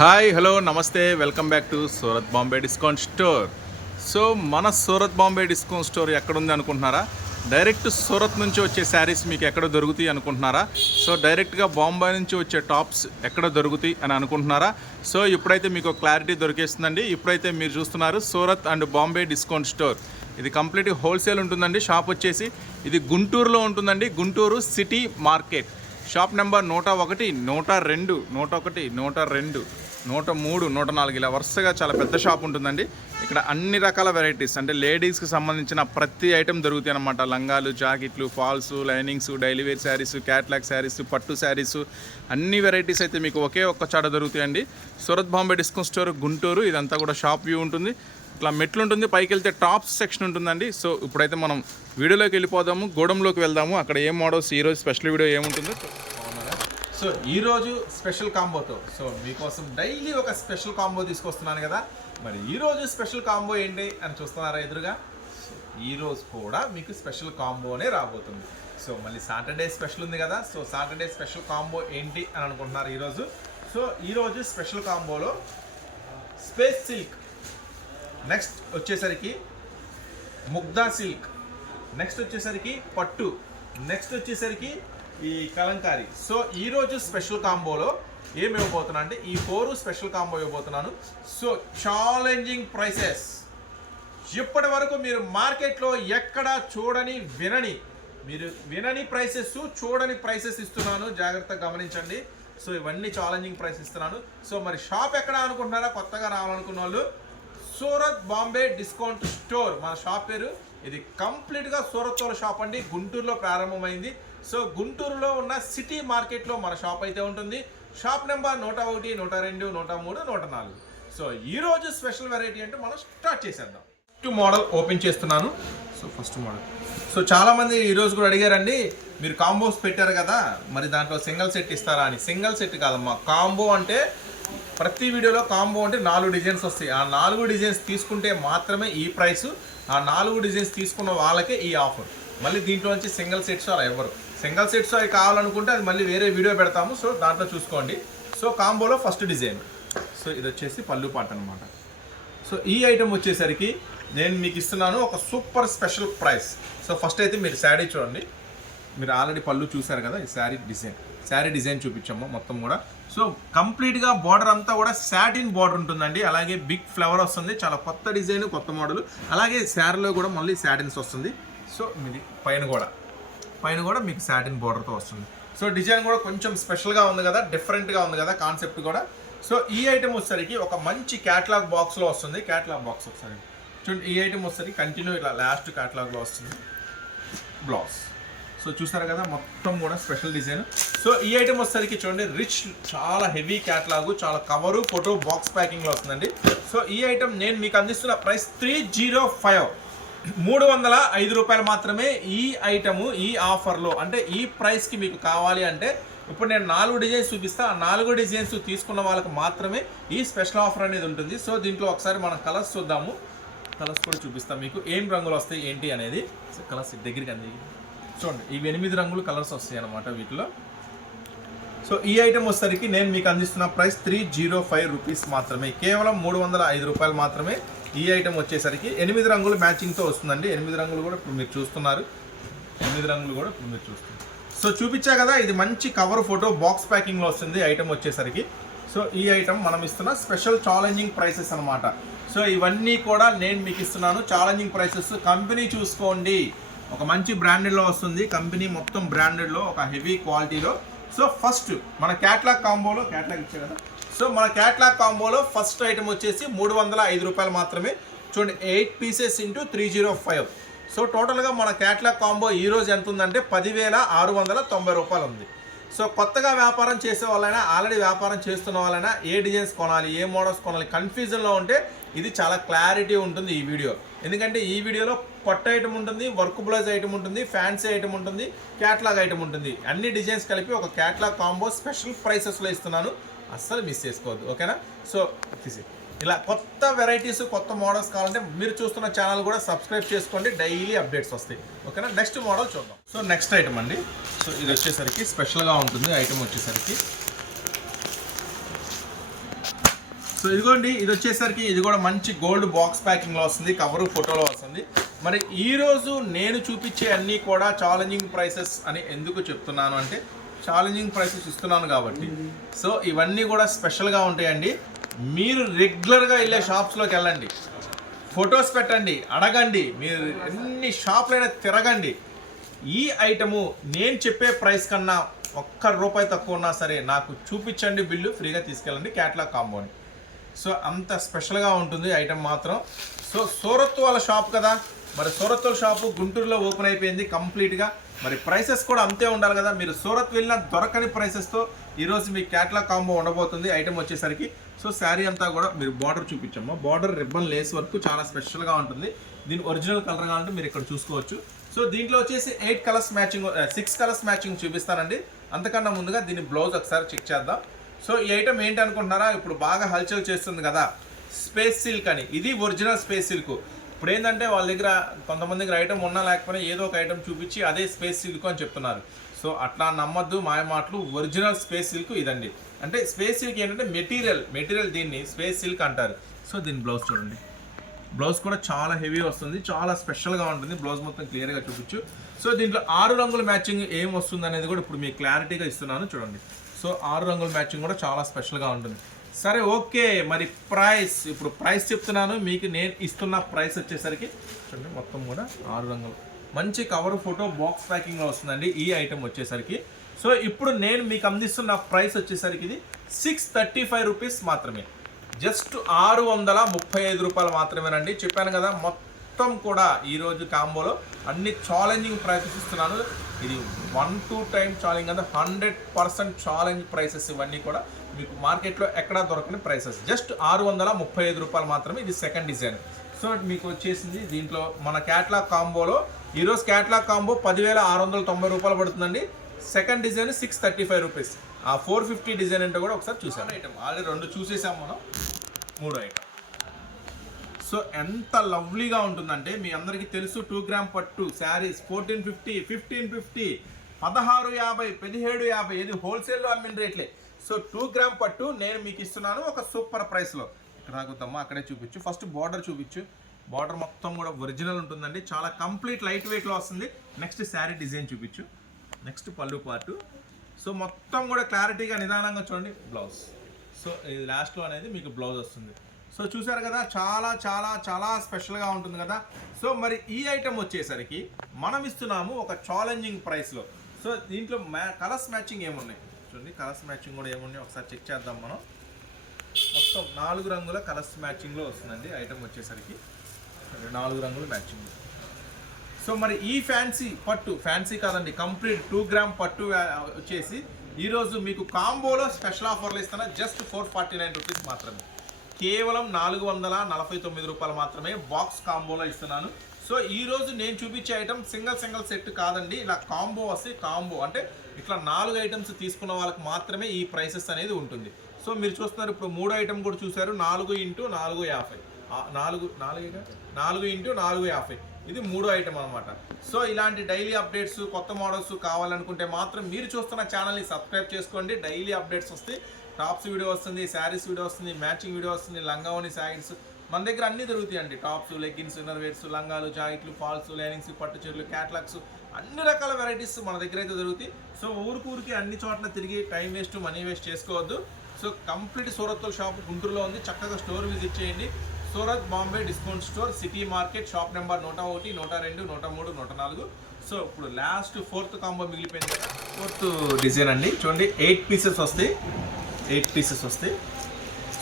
Hi hello నమస్తే welcome back to Surat Bombay discount store. So మన Surat Bombay discount store ఎక్కడుంది అనుకుంటున్నారా? డైరెక్ట్ సూరత్ నుంచి వచ్చే శారీస్ మీకు ఎక్కడ దొరుకుతాయి అనుకుంటున్నారా? సో డైరెక్ట్గా బాంబే నుంచి వచ్చే టాప్స్ ఎక్కడ దొరుకుతాయి అని అనుకుంటున్నారా? సో ఇప్పుడైతే మీకు క్లారిటీ దొరికేస్తుందండి. ఇప్పుడైతే మీరు చూస్తున్నారు Surat and Bombay discount store. ఇది కంప్లీట్ హోల్సేల్ ఉంటుందండి. షాప్ వచ్చేసి ఇది గుంటూరులో ఉంటుందండి. Guntur city market. Shop number 101, 102, 101, 102, 103, 104 ఇలా వరుసగా చాలా పెద్ద షాప్ ఉంటుందండి. ఇక్కడ అన్ని రకాల వెరైటీస్ అంటే లేడీస్కి సంబంధించిన ప్రతి ఐటెం దొరుకుతాయి అన్నమాట. లంగాలు, జాకెట్లు, falls, linings, daily wear saris, catalogue saris, పట్టు శారీస్, అన్ని వెరైటీస్ అయితే మీకు ఒకే ఒక్క చాట దొరుకుతాయండి. Surat Bombay discount store Guntur. ఇదంతా కూడా షాప్ వ్యూ ఉంటుంది. ఇట్లా మెట్లు ఉంటుంది, పైకి వెళ్తే టాప్స్ సెక్షన్ ఉంటుందండి. సో ఇప్పుడైతే మనం వీడియోలోకి వెళ్ళిపోదాము, గోడంలోకి వెళ్దాము. అక్కడ ఏం మోడల్స్, ఈరోజు స్పెషల్ వీడియో ఏముంటుందో. సో ఈరోజు స్పెషల్ కాంబోతో సో మీకోసం డైలీ ఒక స్పెషల్ కాంబో తీసుకొస్తున్నాను కదా. మరి ఈరోజు స్పెషల్ కాంబో ఏంటి అని చూస్తున్నారా ఎదురుగా? సో ఈరోజు కూడా మీకు స్పెషల్ కాంబోనే రాబోతుంది. సో మళ్ళీ సాటర్డే స్పెషల్ ఉంది కదా. సో సాటర్డే స్పెషల్ కాంబో ఏంటి అని అనుకుంటున్నారు ఈరోజు. సో ఈరోజు స్పెషల్ కాంబోలో స్పేస్ సిల్క్, నెక్స్ట్ వచ్చేసరికి ముగ్దా సిల్క్, నెక్స్ట్ వచ్చేసరికి పట్టు, నెక్స్ట్ వచ్చేసరికి ఈ కలంకారీ. సో ఈరోజు స్పెషల్ కాంబోలో ఏమి ఇవ్వబోతున్నా అంటే ఈ 4 స్పెషల్ కాంబో ఇవ్వబోతున్నాను. సో ఛాలెంజింగ్ ప్రైసెస్, ఇప్పటి వరకు మీరు మార్కెట్లో ఎక్కడ చూడని వినని ప్రైసెస్, చూడని ప్రైసెస్ ఇస్తున్నాను. జాగ్రత్తగా గమనించండి. సో ఇవన్నీ ఛాలెంజింగ్ ప్రైస్ ఇస్తున్నాను. సో మరి షాప్ ఎక్కడ అనుకుంటున్నారా? కొత్తగా రావాలనుకున్న వాళ్ళు సూరత్ బాంబే డిస్కౌంట్ స్టోర్ మన షాప్ పేరు. ఇది కంప్లీట్గా సూరత్ వాళ్ళ షాప్ అండి. గుంటూరులో ప్రారంభమైంది. సో గుంటూరులో ఉన్న సిటీ మార్కెట్లో మన షాప్ అయితే ఉంటుంది. Shop number 101, 102, 103, 104. సో ఈరోజు స్పెషల్ వెరైటీ అంటే మనం స్టార్ట్ చేసేద్దాం. ఫస్ట్ మోడల్ ఓపెన్ చేస్తున్నాను. So first model. సో చాలామంది ఈరోజు కూడా అడిగారండి, మీరు కాంబోస్ పెట్టారు కదా, మరి దాంట్లో సింగిల్ సెట్ ఇస్తారా అని. సింగిల్ సెట్ కాదమ్మా, కాంబో అంటే ప్రతి వీడియోలో కాంబో అంటే 4 డిజైన్స్ వస్తాయి. ఆ 4 డిజైన్స్ తీసుకుంటే మాత్రమే ఈ ప్రైస్. ఆ 4 డిజైన్స్ తీసుకున్న వాళ్ళకే ఈ ఆఫర్. మళ్ళీ దీంట్లో నుంచి సింగిల్ సెట్స్ అలా ఎవరు సింగిల్ సెట్స్ అవి కావాలనుకుంటే అది మళ్ళీ వేరే వీడియో పెడతాము. సో దాంట్లో చూసుకోండి. సో కాంబోలో ఫస్ట్ డిజైన్. సో ఇది వచ్చేసి పళ్ళు పాట అనమాట. సో ఈ ఐటెం వచ్చేసరికి నేను మీకు ఇస్తున్నాను ఒక super special price. So first అయితే మీరు శారీ చూడండి. మీరు ఆల్రెడీ పళ్ళు చూసారు కదా. ఈ శారీ డిజైన్ చూపించాము మొత్తం కూడా. సో కంప్లీట్గా బార్డర్ అంతా కూడా సాటిన్ బార్డర్ ఉంటుందండి. అలాగే బిగ్ ఫ్లవర్ వస్తుంది. చాలా కొత్త డిజైన్, కొత్త మోడల్. అలాగే శారీలో కూడా మళ్ళీ సాటిన్స్ వస్తుంది. సో మీది పైన కూడా మీకు సాటిన్ బార్డర్తో వస్తుంది. సో డిజైన్ కూడా కొంచెం స్పెషల్గా ఉంది కదా, డిఫరెంట్గా ఉంది కదా కాన్సెప్ట్ కూడా. సో ఈ ఐటెం వచ్చేసరికి ఒక మంచి క్యాటలాగ్ బాక్స్లో వస్తుంది. క్యాటలాగ్ బాక్స్ ఒకసారి చూడండి. ఈ ఐటెం వచ్చేసరికి కంటిన్యూ ఇలా లాస్ట్ క్యాటలాగ్లో వస్తుంది. బ్లౌజ్ సో చూసారు కదా, మొత్తం కూడా స్పెషల్ డిజైన్. సో ఈ ఐటెం వచ్చేసరికి చూడండి, రిచ్, చాలా హెవీ క్యాటలాగు, చాలా కవరు, ఫోటో, బాక్స్ ప్యాకింగ్లో వస్తుందండి. సో ఈ ఐటెం నేను మీకు అందిస్తున్న ప్రైస్ 305, 305 రూపాయలు మాత్రమే. ఈ ఐటము ఈ ఆఫర్లో అంటే ఈ ప్రైస్కి మీకు కావాలి అంటే ఇప్పుడు నేను 4 డిజైన్స్ చూపిస్తా. ఆ 4 డిజైన్స్ తీసుకున్న వాళ్ళకి మాత్రమే ఈ స్పెషల్ ఆఫర్ అనేది ఉంటుంది. సో దీంట్లో ఒకసారి మనం కలర్స్ చూద్దాము. కలర్స్ కూడా చూపిస్తాం మీకు, ఏం రంగులు వస్తాయి ఏంటి అనేది. సో కలర్స్ దగ్గరికి అంది చూడండి. ఇవి 8 రంగులు కలర్స్ వస్తాయి అన్నమాట వీటిలో. సో ఈ ఐటెం వచ్చేసరికి నేను మీకు అందిస్తున్న ప్రైస్ 305 రూపీస్ మాత్రమే. కేవలం 305 రూపాయలు మాత్రమే. ఈ ఐటెం వచ్చేసరికి 8 రంగులు మ్యాచింగ్తో వస్తుందండి. 8 రంగులు కూడా ఇప్పుడు మీరు చూస్తున్నారు. 8 రంగులు కూడా ఇప్పుడు మీరు చూస్తున్నారు. సో చూపించా కదా, ఇది మంచి కవర్, ఫోటో, బాక్స్ ప్యాకింగ్లో వస్తుంది ఐటెం వచ్చేసరికి. సో ఈ ఐటెం మనం ఇస్తున్న స్పెషల్ ఛాలెంజింగ్ ప్రైసెస్ అనమాట. సో ఇవన్నీ కూడా నేను మీకు ఇస్తున్నాను ఛాలెంజింగ్ ప్రైసెస్. కంపెనీ చూసుకోండి, ఒక మంచి బ్రాండెడ్లో వస్తుంది. కంపెనీ మొత్తం బ్రాండెడ్లో, ఒక హెవీ క్వాలిటీలో. సో ఫస్ట్ మన క్యాట్లాగ్ కాంబోలో, క్యాట్లాగ్ ఇచ్చే కదా. సో మన క్యాట్లాగ్ కాంబోలో ఫస్ట్ ఐటమ్ వచ్చేసి 305 రూపాయలు మాత్రమే. చూడండి, 8 పీసెస్ ఇంటూ 305. సో టోటల్గా మన క్యాట్లాగ్ కాంబో ఈరోజు ఎంత ఉందంటే 10,690 రూపాయలు ఉంది. సో కొత్తగా వ్యాపారం చేసే వాళ్ళైనా, ఆల్రెడీ వ్యాపారం చేస్తున్న వాళ్ళైనా ఏ డిజైన్స్ కొనాలి, ఏ మోడల్స్ కొనాలి కన్ఫ్యూజన్లో ఉంటే ఇది చాలా క్లారిటీ ఉంటుంది ఈ వీడియో. ఎందుకంటే ఈ వీడియోలో పట్టు ఐటమ్ ఉంటుంది, వర్క్ బ్లౌజ్ ఐటమ్ ఉంటుంది, ఫ్యాన్సీ ఐటమ్ ఉంటుంది, క్యాట్లాగ్ ఐటమ్ ఉంటుంది. అన్ని డిజైన్స్ కలిపి ఒక క్యాట్లాగ్ కాంబో స్పెషల్ ప్రైసెస్లో ఇస్తున్నాను. అస్సలు మిస్ చేసుకోవద్దు, ఓకేనా? సో ఇలా కొత్త వెరైటీస్, కొత్త మోడల్స్ కావాలంటే మీరు చూస్తున్న ఛానల్ కూడా సబ్స్క్రైబ్ చేసుకోండి. డైలీ అప్డేట్స్ వస్తాయి, ఓకేనా? నెక్స్ట్ మోడల్ చూద్దాం. సో నెక్స్ట్ ఐటమ్ అండి. సో ఇది వచ్చేసరికి స్పెషల్గా ఉంటుంది ఐటమ్ వచ్చేసరికి. సో ఇదిగోండి, ఇది వచ్చేసరికి ఇది కూడా మంచి గోల్డ్ బాక్స్ ప్యాకింగ్లో వస్తుంది, కవరు ఫోటోలో వస్తుంది. మరి ఈరోజు నేను చూపించే అన్నీ కూడా ఛాలెంజింగ్ ప్రైసెస్ అని ఎందుకు చెప్తున్నాను అంటే, ఛాలెంజింగ్ ప్రైసెస్ ఇస్తున్నాను కాబట్టి. సో ఇవన్నీ కూడా స్పెషల్గా ఉంటాయండి. మీరు రెగ్యులర్గా వెళ్ళే షాప్స్లోకి వెళ్ళండి, ఫొటోస్ పెట్టండి, అడగండి, మీరు ఎన్ని షాపులైనా తిరగండి. ఈ ఐటము నేను చెప్పే ప్రైస్ కన్నా ₹1 తక్కువ ఉన్నా సరే నాకు చూపించండి, బిల్లు ఫ్రీగా తీసుకెళ్ళండి క్యాటలాగ్ కాంబోని. సో అంత స్పెషల్గా ఉంటుంది ఐటమ్ మాత్రం. సో సూరత్ వాళ్ళ షాప్ కదా, మరి సూరత్ వాళ్ళ షాపు గుంటూరులో ఓపెన్ అయిపోయింది కంప్లీట్గా. మరి ప్రైసెస్ కూడా అంతే ఉండాలి కదా. మీరు సూరత్ వెళ్ళినా దొరకని ప్రైసెస్తో ఈరోజు మీ క్యాటలాగ్ కాంబో ఉండబోతుంది ఐటమ్ వచ్చేసరికి. సో శారీ అంతా కూడా మీరు బార్డర్ చూపించమ్మా, బార్డర్ రిబ్బన్ లేస్ వర్క్ చాలా స్పెషల్గా ఉంటుంది. దీని ఒరిజినల్ కలర్ కావాలంటే మీరు ఇక్కడ చూసుకోవచ్చు. సో దీంట్లో వచ్చేసి 8 కలర్స్ మ్యాచింగ్, 6 కలర్స్ మ్యాచింగ్ చూపిస్తానండి. అంతకన్నా ముందుగా దీని బ్లౌజ్ ఒకసారి చెక్ చేద్దాం. సో ఈ ఐటమ్ ఏంటి అనుకుంటున్నారా, ఇప్పుడు బాగా హల్చల్ చేస్తుంది కదా స్పేస్ సిల్క్ అని. ఇది ఒరిజినల్ స్పేస్ సిల్క్. ఇప్పుడు ఏంటంటే వాళ్ళ దగ్గర కొంతమంది దగ్గర ఐటమ్ ఉన్నా లేకపోయినా ఏదో ఒక ఐటమ్ చూపించి అదే స్పేస్ సిల్క్ అని చెప్తున్నారు. సో అట్లా నమ్మద్దు మాయ మాటలు. ఒరిజినల్ స్పేస్ సిల్క్ ఇదండి. అంటే స్పేస్ సిల్క్ ఏంటంటే మెటీరియల్ దీన్ని స్పేస్ సిల్క్ అంటారు. సో దీని బ్లౌజ్ చూడండి, బ్లౌజ్ కూడా చాలా హెవీ వస్తుంది, చాలా స్పెషల్గా ఉంటుంది. బ్లౌజ్ మొత్తం క్లియర్గా చూపించు. సో దీంట్లో 6 రంగుల మ్యాచింగ్ ఏం వస్తుంది అనేది కూడా ఇప్పుడు మీకు క్లారిటీగా ఇస్తున్నాను చూడండి. సో 6 రంగుల మ్యాచింగ్ కూడా చాలా స్పెషల్గా ఉంటుంది. సరే ఓకే, మరి ప్రైస్ ఇప్పుడు ప్రైస్ చెప్తున్నాను మీకు. నేను ఇస్తున్న ప్రైస్ వచ్చేసరికి చూడండి, మొత్తం కూడా 6 రంగులు మంచి కవర్ ఫోటో బాక్స్ ప్యాకింగ్లో వస్తుందండి ఈ ఐటమ్ వచ్చేసరికి. సో ఇప్పుడు నేను మీకు అందిస్తున్న ప్రైస్ వచ్చేసరికి ఇది ₹635 మాత్రమే. జస్ట్ ₹635 మాత్రమేనండి. చెప్పాను కదా, మొత్తం కూడా ఈరోజు కాంబోలో అన్ని ఛాలెంజింగ్ ప్రైసెస్ ఇస్తున్నాను. ఇది 1 to 2 టైమ్ ఛాలెంజ్ అంటే 100% ఛాలెంజ్ ప్రైసెస్. ఇవన్నీ కూడా మీకు మార్కెట్లో ఎక్కడా దొరకని ప్రైసెస్. జస్ట్ ₹635 మాత్రమే. ఇది సెకండ్ డిజైన్. సో మీకు వచ్చేసింది దీంట్లో మన క్యాటలాగ్ కాంబోలో ఈరోజు క్యాటలాగ్ కాంబో ₹10,690 పడుతుందండి. Second design ₹635. ఆ 450 డిజైన్ అంటే కూడా ఒకసారి చూసాను. ఐటమ్ ఆల్రెడీ 2 చూసేసాం మనం, 3 ఐటమ్. సో ఎంత లవ్లీగా ఉంటుందంటే మీ అందరికీ తెలుసు, 2 గ్రామ్ పట్టు శారీస్ 1450, 1550, 1650, 1750, ఇది హోల్సేల్లో అమ్మిన రేట్లే. సో 2 గ్రామ్ పట్టు నేను మీకు ఇస్తున్నాను ఒక సూపర్ ప్రైస్లో. ఇక్కడ ఆగుతామా, అక్కడే చూపించు. ఫస్ట్ బార్డర్ చూపించు. బార్డర్ మొత్తం కూడా ఒరిజినల్ ఉంటుందండి, చాలా కంప్లీట్ లైట్ వెయిట్లో వస్తుంది. నెక్స్ట్ శారీ డిజైన్ చూపించు. నెక్స్ట్ పళ్ళు పార్టు. సో మొత్తం కూడా క్లారిటీగా నిదానంగా చూడండి. బ్లౌజ్. సో ఇది లాస్ట్లో అనేది మీకు బ్లౌజ్ వస్తుంది. సో చూసారు కదా, చాలా చాలా చాలా స్పెషల్గా ఉంటుంది కదా. సో మరి ఈ ఐటమ్ వచ్చేసరికి మనం ఇస్తున్నాము ఒక ఛాలెంజింగ్ ప్రైస్లో. సో దీంట్లో కలర్స్ మ్యాచింగ్ ఏమున్నాయి చూడండి, కలర్స్ మ్యాచింగ్ కూడా ఏమున్నాయి ఒకసారి చెక్ చేద్దాం మనం. మొత్తం 4 రంగుల కలర్స్ మ్యాచింగ్లో వస్తుందండి ఐటమ్ వచ్చేసరికి. 4 రంగుల మ్యాచింగ్. సో మరి ఈ ఫ్యాన్సీ పట్టు, ఫ్యాన్సీ కాదండి, కంప్లీట్ 2 గ్రామ్ పట్టు వచ్చేసి ఈరోజు మీకు కాంబోలో స్పెషల్ ఆఫర్లు ఇస్తున్నా. జస్ట్ ₹449 మాత్రమే. కేవలం ₹449 మాత్రమే బాక్స్ కాంబోలో ఇస్తున్నాను. సో ఈరోజు నేను చూపించే ఐటమ్ సింగిల్ సెట్ కాదండి, ఇలా కాంబో వస్తే కాంబో అంటే ఇట్లా 4 ఐటమ్స్ తీసుకున్న వాళ్ళకి మాత్రమే ఈ ప్రైసెస్ అనేది ఉంటుంది. సో మీరు చూస్తున్నారు, ఇప్పుడు 3 ఐటమ్ కూడా చూసారు, 4 x 450, 4 x 450, ఇది 3 ఐటమ్ అనమాట. సో ఇలాంటి డైలీ అప్డేట్స్, కొత్త మోడల్స్ కావాలనుకుంటే మాత్రం మీరు చూస్తున్న ఛానల్ని సబ్స్క్రైబ్ చేసుకోండి. డైలీ అప్డేట్స్ వస్తాయి. టాప్స్ వీడియో వస్తుంది, శారీస్ వీడియో వస్తుంది, మ్యాచింగ్ వీడియో వస్తుంది, లంగావోని శారీస్ మన దగ్గర అన్నీ దొరుకుతాయండి. టాప్స్, లెగ్గిన్స్, ఇన్నర్ వేర్స్, లంగాలు, జాకెట్లు, ఫాల్స్, లైనింగ్స్, పట్టు చీరలు, క్యాట్లాగ్స్, అన్ని రకాల వెరైటీస్ మన దగ్గర అయితే దొరుకుతాయి. సో ఊరికి అన్ని చోట్ల తిరిగి టైం వేస్ట్, మనీ వేస్ట్ చేసుకోవద్దు. సో కంప్లీట్ సూరత్ షాప్ గుంటూరులో ఉంది. చక్కగా స్టోర్ విజిట్ చేయండి. Surat Bombay discount store, city market, shop number 101, 102, 103, 104. So ఇప్పుడు లాస్ట్ 4th కాంబో మిగిలిపోయింది కదా, 4th డిజైన్ అండి. చూడండి, 8 పీసెస్ వస్తాయి. 8 పీసెస్ వస్తాయి.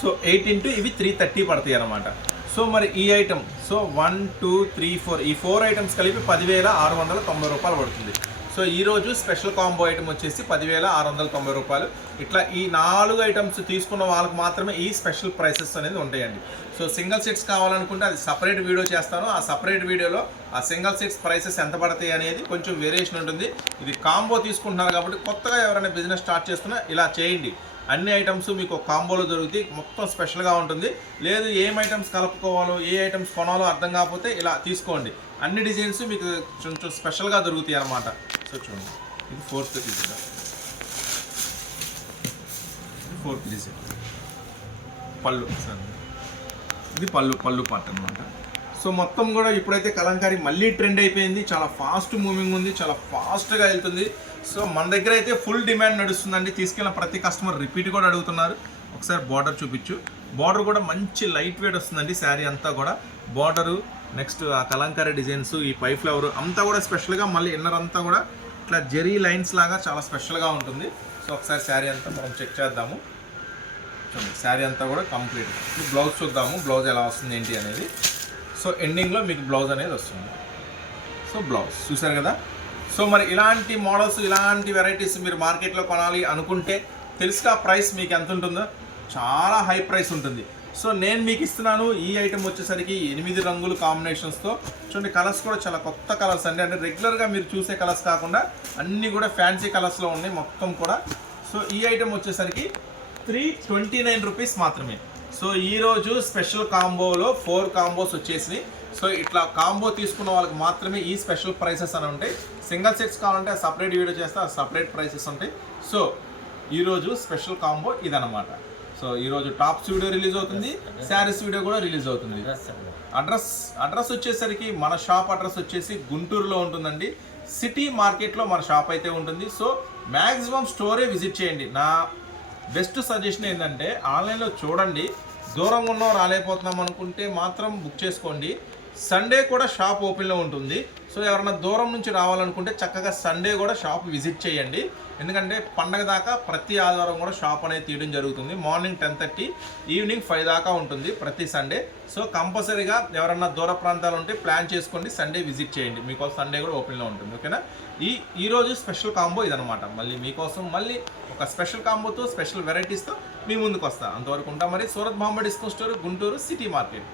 సో 8 ఇంటూ ఇవి 330 పడతాయి అన్నమాట. సో మరి ఈ ఐటమ్, సో 1, 2, 3, 4 ఈ 4 ఐటమ్స్ కలిపి ₹10,690 పడుతుంది. సో ఈరోజు స్పెషల్ కాంబో ఐటమ్ వచ్చేసి ₹10,690. ఇట్లా ఈ 4 ఐటమ్స్ తీసుకున్న వాళ్ళకి మాత్రమే ఈ స్పెషల్ ప్రైసెస్ అనేది ఉంటాయండి. సో సింగిల్ సెట్స్ కావాలనుకుంటే అది సపరేట్ వీడియో చేస్తాను. ఆ సపరేట్ వీడియోలో ఆ సింగిల్ సెట్స్ ప్రైసెస్ ఎంత పడతాయి అనేది కొంచెం వేరియేషన్ ఉంటుంది. ఇది కాంబో తీసుకుంటున్నారు కాబట్టి కొత్తగా ఎవరైనా బిజినెస్ స్టార్ట్ చేస్తున్నా ఇలా చేయండి. అన్ని ఐటమ్స్ మీకు కాంబోలో దొరుకుతాయి, మొత్తం స్పెషల్గా ఉంటుంది. లేదు ఏం ఐటమ్స్ కలుపుకోవాలో, ఏ ఐటమ్స్ కొనాలో అర్థం కాకపోతే ఇలా తీసుకోండి. అన్ని డిజైన్స్ మీకు కొంచెం స్పెషల్గా దొరుకుతాయి అన్నమాట. సో చూడండి, ఇది 4th డిజైన్. 4th డిజైన్ పళ్ళు సార్, ఇది పళ్ళు పార్ట్ అనమాట. సో మొత్తం కూడా ఇప్పుడైతే కలంకారీ మళ్ళీ ట్రెండ్ అయిపోయింది, చాలా ఫాస్ట్ మూవింగ్ ఉంది, చాలా ఫాస్ట్గా వెళ్తుంది. సో మన దగ్గర అయితే ఫుల్ డిమాండ్ నడుస్తుందండి. తీసుకెళ్ళిన ప్రతి కస్టమర్ రిపీట్ కూడా అడుగుతున్నారు. ఒకసారి బార్డర్ చూపించు. బార్డర్ కూడా మంచి లైట్ వెయిట్ వస్తుందండి శారీ అంతా కూడా. బార్డరు నెక్స్ట్ ఆ కలంకారీ డిజైన్స్, ఈ పై ఫ్లవర్ అంతా కూడా స్పెషల్గా, మళ్ళీ ఇన్నర్ అంతా కూడా ఇట్లా జెరీ లైన్స్ లాగా చాలా స్పెషల్గా ఉంటుంది. సో ఒకసారి శారీ అంతా మనం చెక్ చేద్దాము. చూడండి శారీ అంతా కూడా కంప్లీట్. బ్లౌజ్ చూద్దాము, బ్లౌజ్ ఎలా వస్తుంది ఏంటి అనేది. సో ఎండింగ్లో మీకు బ్లౌజ్ అనేది వస్తుంది. సో బ్లౌజ్ చూసారు కదా. సో మరి ఇలాంటి మోడల్స్, ఇలాంటి వెరైటీస్ మీరు మార్కెట్లో కొనాలి అనుకుంటే తెలుసుగా ప్రైస్ మీకు ఎంత ఉంటుందో, చాలా హై ప్రైస్ ఉంటుంది. సో నేను మీకు ఇస్తున్నాను ఈ ఐటమ్ వచ్చేసరికి 8 రంగులు కాంబినేషన్స్తో. చూడండి కలర్స్ కూడా చాలా కొత్త కలర్స్ అండి, అంటే రెగ్యులర్గా మీరు చూసే కలర్స్ కాకుండా అన్నీ కూడా ఫ్యాన్సీ కలర్స్లో ఉన్నాయి మొత్తం కూడా. సో ఈ ఐటమ్ వచ్చేసరికి 329 రూపీస్ మాత్రమే. సో ఈరోజు స్పెషల్ కాంబోలో 4 కాంబోస్ వచ్చేసినాయి. సో ఇట్లా కాంబో తీసుకున్న వాళ్ళకి మాత్రమే ఈ స్పెషల్ ప్రైసెస్ అని ఉంటాయి. సింగిల్ సెట్స్ కావాలంటే సపరేట్ వీడియో చేస్తే ఆ సపరేట్ ప్రైసెస్ ఉంటాయి. సో ఈరోజు స్పెషల్ కాంబో ఇదనమాట. సో ఈరోజు టాప్స్ వీడియో రిలీజ్ అవుతుంది, శారీస్ వీడియో కూడా రిలీజ్ అవుతుంది. అడ్రస్ వచ్చేసరికి మన షాప్ అడ్రస్ వచ్చేసి గుంటూరులో ఉంటుందండి. సిటీ మార్కెట్లో మన షాప్ అయితే ఉంటుంది. సో మ్యాక్సిమం స్టోరే విజిట్ చేయండి. నా బెస్ట్ సజెషన్ ఏంటంటే ఆన్లైన్లో చూడండి, దూరంగా ఉన్నో రాలేకపోతున్నాం అనుకుంటే మాత్రం బుక్ చేసుకోండి. సండే కూడా షాప్ ఓపెన్లో ఉంటుంది. సో ఎవరైనా దూరం నుంచి రావాలనుకుంటే చక్కగా సండే కూడా షాప్ విజిట్ చేయండి. ఎందుకంటే పండగ దాకా ప్రతి ఆదివారం కూడా షాప్ అనేది తీయడం జరుగుతుంది. మార్నింగ్ 10:30, ఈవినింగ్ 5 దాకా ఉంటుంది ప్రతి సండే. సో కంపల్సరీగా ఎవరన్నా దూర ప్రాంతాలు ఉంటే ప్లాన్ చేసుకోండి, సండే విజిట్ చేయండి. మీకోసం సండే కూడా ఓపెన్లో ఉంటుంది. ఓకేనా. ఈరోజు స్పెషల్ కాంబో ఇదనమాట. మళ్ళీ మీకోసం మళ్ళీ ఒక స్పెషల్ కాంబోతో, స్పెషల్ వెరైటీస్తో మీ ముందుకు వస్తా. అంతవరకు ఉంటాం మరి. Surat Bombay discount store, Guntur city market.